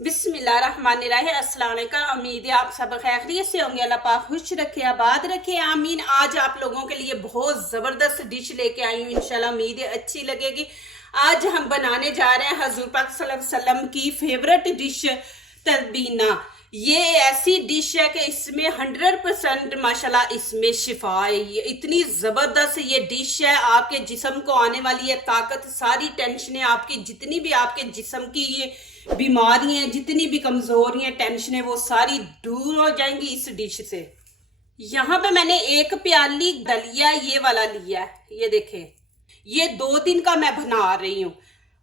बिस्मिल्लाहिर्रहमानिर्रहीम। अस्सलाम वालेकुम। उम्मीद है आप सब खैरियत से होंगे। अल्लाह पाक खुश रखे, आबाद रखे, आमीन। आज आप लोगों के लिए बहुत ज़बरदस्त डिश लेके आई हूँ, इंशाल्लाह उम्मीद है अच्छी लगेगी। आज हम बनाने जा रहे हैं हजूर पाक सल्लल्लाहु अलैहि वसल्लम की फेवरेट डिश तलबीना। ये ऐसी डिश है कि इसमें 100% माशाल्लाह इसमें शिफा है। ये इतनी ज़बरदस्त ये डिश है, आपके जिस्म को आने वाली है ताकत, सारी टेंशनें आपकी जितनी भी आपके जिस्म की ये बीमारियां, जितनी भी कमजोरियां, टेंशनें, वो सारी दूर हो जाएंगी इस डिश से। यहाँ पे मैंने एक प्याली दलिया ये वाला लिया है, ये देखें। ये 2 दिन का मैं बना रही हूँ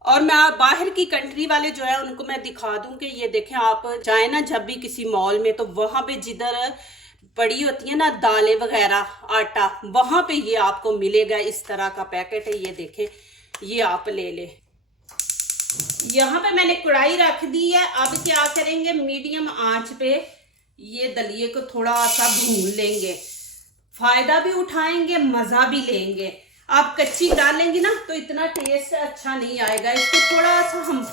और मैं बाहर की कंट्री वाले जो है उनको मैं दिखा दूं कि ये देखें। आप जाए ना जब भी किसी मॉल में, तो वहां पे जिधर पड़ी होती है ना दालें वगैरह, आटा, वहां पे ये आपको मिलेगा। इस तरह का पैकेट है, ये देखें, ये आप ले ले। यहाँ पे मैंने कढ़ाई रख दी है। अब क्या करेंगे, मीडियम आंच पे ये दलिये को थोड़ा सा भून लेंगे। फायदा भी उठाएंगे, मजा भी लेंगे। आप कच्ची डालेंगे ना तो इतना टेस्ट अच्छा नहीं आएगा। इसको थोड़ा सा हम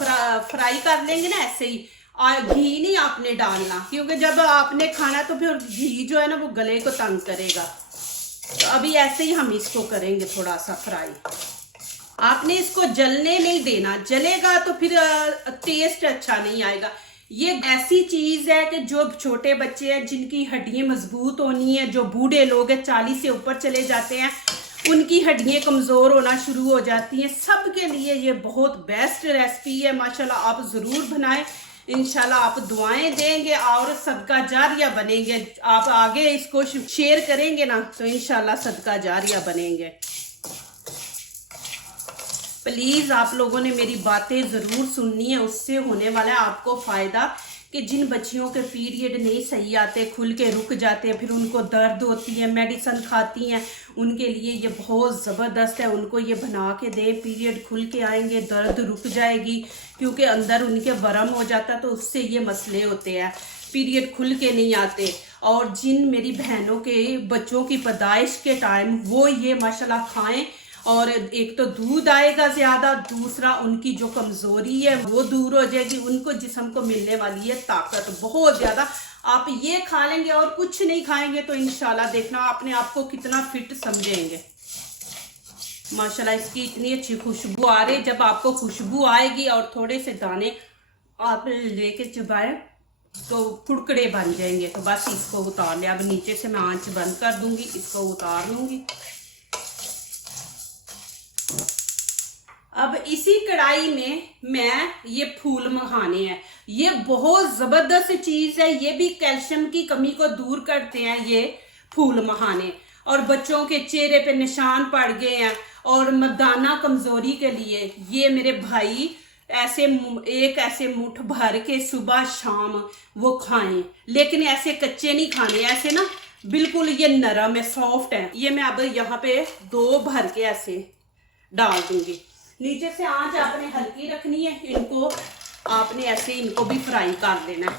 फ्राई कर लेंगे ना ऐसे ही। और घी नहीं आपने डालना, क्योंकि जब आपने खाना तो फिर घी जो है ना वो गले को तंग करेगा। तो अभी ऐसे ही हम इसको करेंगे थोड़ा सा फ्राई। आपने इसको जलने नहीं देना, जलेगा तो फिर टेस्ट अच्छा नहीं आएगा। ये ऐसी चीज है कि जो छोटे बच्चे हैं, जिनकी हड्डियां मजबूत होनी है, जो बूढ़े लोग हैं 40 से ऊपर चले जाते हैं, उनकी हड्डियां कमजोर होना शुरू हो जाती हैं, सबके लिए ये बहुत बेस्ट रेसिपी है। माशाल्लाह आप जरूर बनाएं, इंशाल्लाह आप दुआएं देंगे और सदका जारिया बनेंगे। आप आगे इसको शेयर करेंगे ना तो इंशाल्लाह सदका जारिया बनेंगे। प्लीज आप लोगों ने मेरी बातें जरूर सुननी है, उससे होने वाला है आपको फायदा। कि जिन बच्चियों के पीरियड नहीं सही आते, खुल के रुक जाते हैं, फिर उनको दर्द होती है, मेडिसिन खाती हैं, उनके लिए ये बहुत ज़बरदस्त है। उनको ये बना के दे, पीरियड खुल के आएंगे, दर्द रुक जाएगी, क्योंकि अंदर उनके वरम हो जाता है, तो उससे ये मसले होते हैं, पीरियड खुल के नहीं आते। और जिन मेरी बहनों के बच्चों की पैदाइश के टाइम वो ये माशाल्लाह खाएं, और एक तो दूध आएगा ज्यादा, दूसरा उनकी जो कमजोरी है वो दूर हो जाएगी, उनको जिस्म को मिलने वाली है ताकत बहुत ज्यादा। आप ये खा लेंगे और कुछ नहीं खाएंगे तो इंशाल्लाह देखना अपने आप को कितना फिट समझेंगे। माशाल्लाह इसकी इतनी अच्छी खुशबू आ रही। जब आपको खुशबू आएगी और थोड़े से दाने आप लेके चबाए तो कुड़कड़े बन जाएंगे। तो बस इसको उतार लिया। अब नीचे से मैं आंच बंद कर दूंगी, इसको उतार लूंगी। अब इसी कढ़ाई में मैं ये फूल मखाने हैं। ये बहुत जबरदस्त चीज है, ये भी कैल्शियम की कमी को दूर करते हैं ये फूल मखाने। और बच्चों के चेहरे पे निशान पड़ गए हैं और मर्दाना कमजोरी के लिए ये मेरे भाई ऐसे मुठ भर के सुबह शाम वो खाएं। लेकिन ऐसे कच्चे नहीं खाने, ऐसे ना बिल्कुल ये नरम है, सॉफ्ट है। ये मैं अब यहाँ पे 2 भर के ऐसे डाल दूंगी। नीचे से आंच आपने हल्की रखनी है। इनको आपने ऐसे इनको भी फ्राई कर देना है।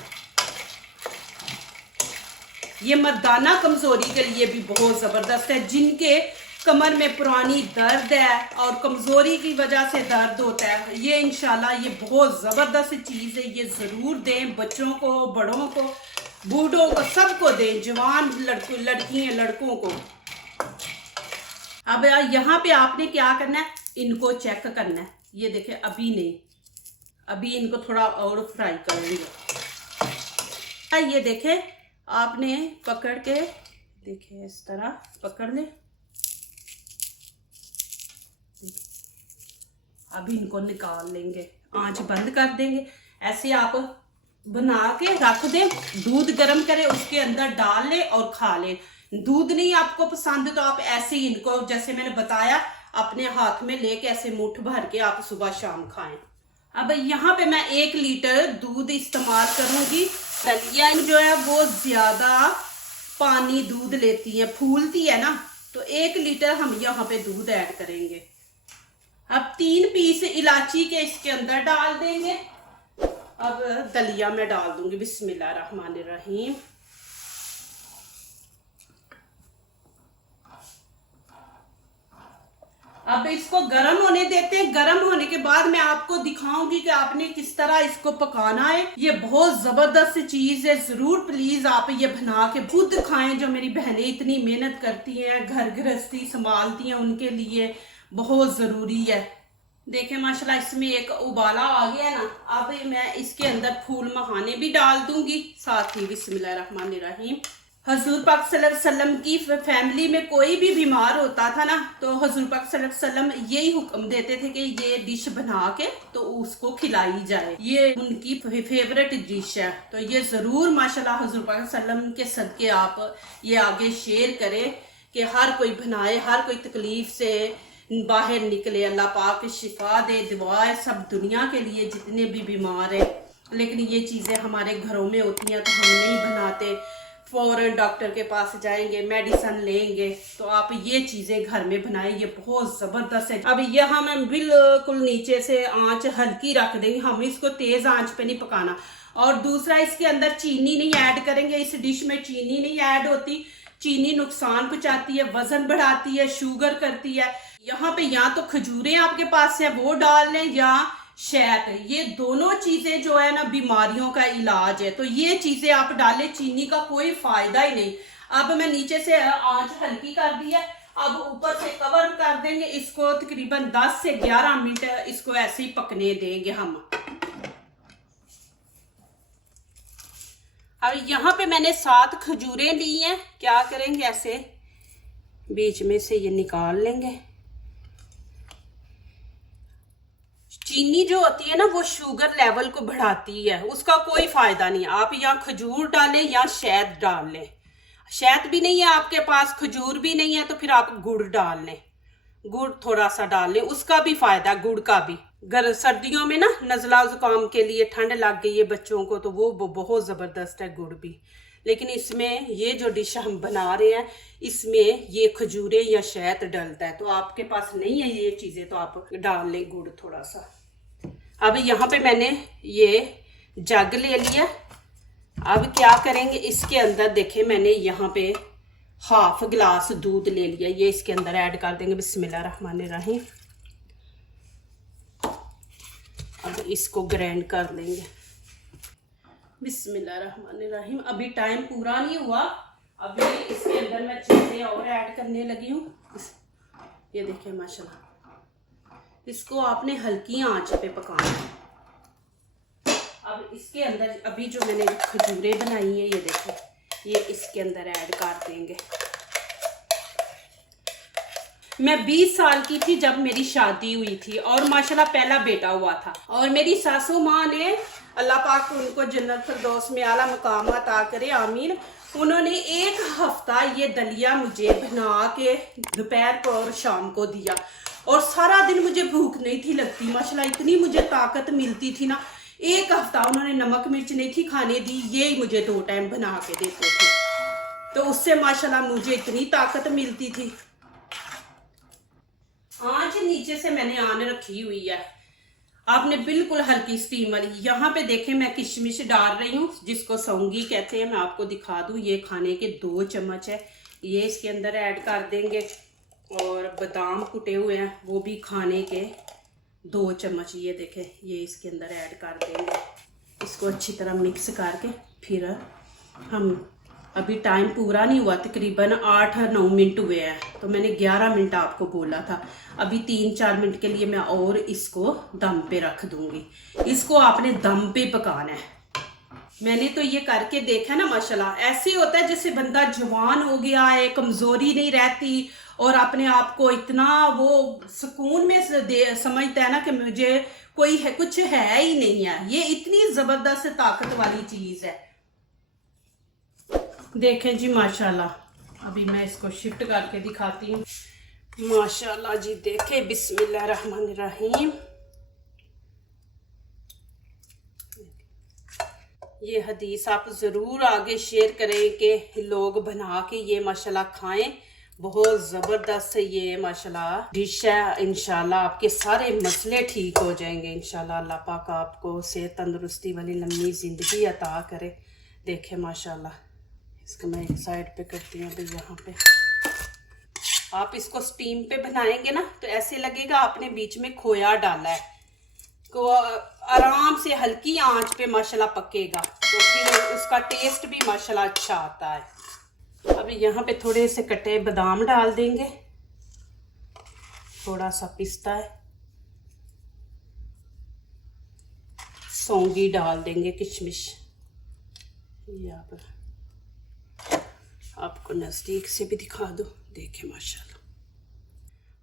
ये मर्दाना कमजोरी के लिए भी बहुत जबरदस्त है। जिनके कमर में पुरानी दर्द है और कमजोरी की वजह से दर्द होता है, ये इंशाल्लाह ये बहुत जबरदस्त चीज है। ये जरूर दें, बच्चों को, बड़ों को, बूढ़ों को, सबको दें, जवान लड़कियां लड़कों को। अब यहाँ पे आपने क्या करना है, इनको चेक करना है। ये देखे, अभी नहीं, अभी इनको थोड़ा और फ्राई करेंगे। ये देखे, आपने पकड़ के देखे, इस तरह पकड़ ले। अभी इनको निकाल लेंगे, आंच बंद कर देंगे। ऐसे आप बना के रख दें, दूध गर्म करें, उसके अंदर डाल ले और खा ले। दूध नहीं आपको पसंद तो आप ऐसे ही इनको, जैसे मैंने बताया, अपने हाथ में लेके ऐसे मुट्ठ भर के आप सुबह शाम खाएं। अब यहाँ पे मैं 1 लीटर दूध इस्तेमाल करूंगी। दलिया जो है वो ज्यादा पानी दूध लेती है, फूलती है ना, तो 1 लीटर हम यहाँ पे दूध ऐड करेंगे। अब 3 पीस इलायची के इसके अंदर डाल देंगे। अब दलिया में डाल दूंगी। बिस्मिल्लाहिर्रहमानिर्रहीम। अब इसको गर्म होने देते हैं। गर्म होने के बाद मैं आपको दिखाऊंगी कि आपने किस तरह इसको पकाना है। ये बहुत जबरदस्त चीज है, जरूर प्लीज आप ये बना के खुद खाएं। जो मेरी बहनें इतनी मेहनत करती हैं, घर गृहस्थी संभालती हैं, उनके लिए बहुत जरूरी है। देखें माशाल्लाह इसमें एक उबाला आ गया ना। अब मैं इसके अंदर फूल मखाने भी डाल दूंगी साथ ही। बिस्मिल्लाहिर्रहमानिर्रहीम। हजूर पाक सल्लल्लाहु अलैहि वसल्लम की फैमिली में कोई भी बीमार होता था ना, तो हजूर पाक सल्लल्लाहु अलैहि वसल्लम यही हुक्म देते थे कि ये डिश बना के तो उसको खिलाई जाए। ये उनकी फेवरेट डिश है। तो ये जरूर माशाल्लाह हजूर पाक सल्लल्लाहु अलैहि वसल्लम के सदके आप ये आगे शेयर करें कि हर कोई बनाए, हर कोई तकलीफ से बाहर निकले। अल्लाह पाक शिफा दे, दुआ है सब दुनिया के लिए जितने भी बीमार हैं। लेकिन ये चीज़ें हमारे घरों में होती हैं तो हम नहीं बनाते, फौरन डॉक्टर के पास जाएंगे, मेडिसिन लेंगे। तो आप ये चीज़ें घर में बनाएं, ये बहुत ज़बरदस्त है। अब ये हम बिल्कुल नीचे से आंच हल्की रख देंगे, हम इसको तेज़ आंच पे नहीं पकाना। और दूसरा इसके अंदर चीनी नहीं ऐड करेंगे। इस डिश में चीनी नहीं ऐड होती। चीनी नुकसान पहुंचाती है, वजन बढ़ाती है, शुगर करती है। यहाँ पे या तो खजूरें आपके पास है वो डाल लें या शहद। ये दोनों चीजें जो है ना बीमारियों का इलाज है, तो ये चीजें आप डालें। चीनी का कोई फायदा ही नहीं। अब मैं नीचे से आंच हल्की कर दी है। अब ऊपर से कवर कर देंगे इसको। तकरीबन 10 से 11 मिनट इसको ऐसे ही पकने देंगे हम। अब यहाँ पे मैंने 7 खजूरें ली हैं। क्या करेंगे, ऐसे बीच में से ये निकाल लेंगे। चीनी जो होती है ना वो शुगर लेवल को बढ़ाती है, उसका कोई फायदा नहीं। आप या खजूर डालें या शहद डाल लें। शहद भी नहीं है आपके पास, खजूर भी नहीं है, तो फिर आप गुड़ डाल लें। गुड़ थोड़ा सा डाल लें, उसका भी फायदा, गुड़ का भी। सर्दियों में ना नज़ला जुकाम के लिए, ठंड लग गई है बच्चों को, तो वो बहुत ज़बरदस्त है गुड़ भी। लेकिन इसमें ये जो डिश हम बना रहे हैं इसमें ये खजूरें या शहद डलता है। तो आपके पास नहीं है ये चीज़ें तो आप डाल लें गुड़ थोड़ा सा। अब यहाँ पे मैंने ये जग ले लिया। अब क्या करेंगे, इसके अंदर देखें मैंने यहाँ पे हाफ गिलास दूध ले लिया। ये इसके अंदर ऐड कर देंगे। बिस्मिल्लाहिर्रहमानिर्रहीम। अब इसको ग्राइंड कर लेंगे। बिस्मिल्लाहिर्रहमानिर्रहीम। अभी टाइम पूरा नहीं हुआ, अभी इसके अंदर मैं चीज़ें और ऐड करने लगी हूँ। ये देखिए माशाल्लाह, इसको आपने हल्की आंच पे पकाना है। अब इसके अंदर अभी जो मैंने खजूरें बनाई है, ये देखिए, ये इसके अंदर ऐड कर देंगे। मैं 20 साल की थी जब मेरी शादी हुई थी और माशाल्लाह पहला बेटा हुआ था। और मेरी सासू माँ ने, अल्लाह पाक उनको जन्नत फिरदौस में आला मकाम अता करे, आमीन, उन्होंने 1 हफ्ता ये दलिया मुझे बना के दोपहर को और शाम को दिया। और सारा दिन मुझे भूख नहीं थी लगती। माशाल्लाह इतनी मुझे ताकत मिलती थी ना। 1 हफ्ता उन्होंने नमक मिर्च नहीं थी खाने दी, ये मुझे 2 टाइम बना के देते थे। तो उससे माशाल्लाह मुझे इतनी ताकत मिलती थी। आंच नीचे से मैंने आन रखी हुई है। आपने बिल्कुल हल्की स्टीम वाली। यहाँ पे देखें मैं किशमिश डाल रही हूँ, जिसको सौंगी कहते हैं। मैं आपको दिखा दूँ, ये खाने के 2 चम्मच है, ये इसके अंदर ऐड कर देंगे। और बादाम कुटे हुए हैं, वो भी खाने के 2 चम्मच, ये देखें, ये इसके अंदर ऐड कर देंगे। इसको अच्छी तरह मिक्स करके फिर हम, अभी टाइम पूरा नहीं हुआ, तकरीबन 8-9 मिनट हुए हैं। तो मैंने 11 मिनट आपको बोला था। अभी 3-4 मिनट के लिए मैं और इसको दम पे रख दूंगी। इसको आपने दम पे पकाना है। मैंने तो ये करके देखा ना, माशाल्लाह ऐसे होता है जैसे बंदा जवान हो गया है, कमजोरी नहीं रहती और अपने आप को इतना वो सुकून में समझता है ना कि मुझे कोई है, कुछ है ही नहीं है। ये इतनी जबरदस्त ताकत वाली चीज है। देखें जी माशाल्लाह। अभी मैं इसको शिफ्ट करके दिखाती हूँ। माशाल्लाह जी, देखें, बिस्मिल्लाहिर्रहमानिर्रहीम। ये हदीस आप ज़रूर आगे शेयर करें कि लोग बना के ये माशाल्लाह खाएं। बहुत ज़बरदस्त ये माशाल्लाह डिश है। इंशाल्लाह आपके सारे मसले ठीक हो जाएंगे। इंशाल्लाह अल्लाह पाक आपको सेहत तंदुरुस्ती वाली लंबी ज़िंदगी अता करे। देखें माशाल्लाह, इसको मैं एक साइड पे करती हूँ। अभी यहाँ पे आप इसको स्टीम पे बनाएंगे ना तो ऐसे लगेगा आपने बीच में खोया डाला है। तो आराम से हल्की आंच पे माशाल्लाह पकेगा तो फिर उसका टेस्ट भी माशाल्लाह अच्छा आता है। अब यहाँ पे थोड़े से कटे बादाम डाल देंगे, थोड़ा सा पिस्ता है, सौंगी डाल देंगे, किशमिश। ये आपको नज़दीक से भी दिखा दो, देखें माशाल्लाह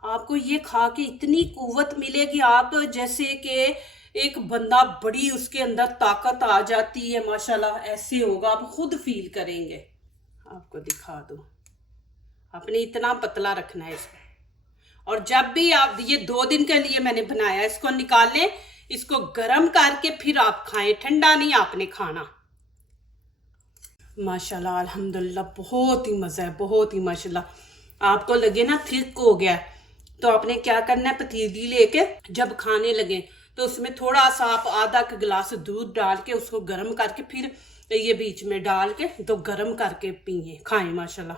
आपको ये खा के इतनी कुव्वत मिलेगी, आप जैसे कि एक बंदा बड़ी उसके अंदर ताकत आ जाती है माशाल्लाह, ऐसे होगा, आप खुद फील करेंगे। आपको दिखा दो, आपने इतना पतला रखना है इसको। और जब भी आप, ये 2 दिन के लिए मैंने बनाया, इसको निकाल लें, इसको गर्म करके फिर आप खाएं, ठंडा नहीं आपने खाना। माशाल्लाह अल्हम्दुलिल्लाह बहुत ही मज़ा है, बहुत ही माशाल्लाह। आपको लगे ना थिक हो गया तो आपने क्या करना है, पतीली लेके जब खाने लगे तो उसमें थोड़ा सा आप आधा गिलास दूध डाल के उसको गर्म करके फिर ये बीच में डाल के तो गर्म करके पिए, खाएं। माशाल्लाह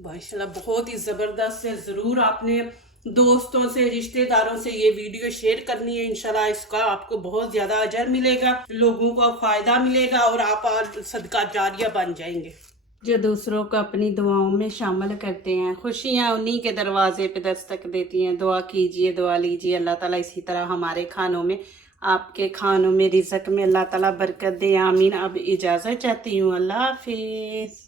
माशाल्लाह बहुत ही ज़बरदस्त है। ज़रूर आपने दोस्तों से, रिश्तेदारों से ये वीडियो शेयर करनी है। इंशाल्लाह इसका आपको बहुत ज़्यादा अजर मिलेगा, लोगों को फ़ायदा मिलेगा और आप सदका जारिया बन जाएंगे। जो दूसरों को अपनी दुआओं में शामिल करते हैं, खुशियाँ उन्हीं के दरवाजे पे दस्तक देती हैं। दुआ कीजिए, दुआ लीजिए, अल्लाह ताला इसी तरह हमारे खानों में, आपके खानों में, रिज़्क़ में अल्लाह ताला बरकत दे, आमीन। अब इजाज़त चाहती हूँ, अल्लाह हाफिज़।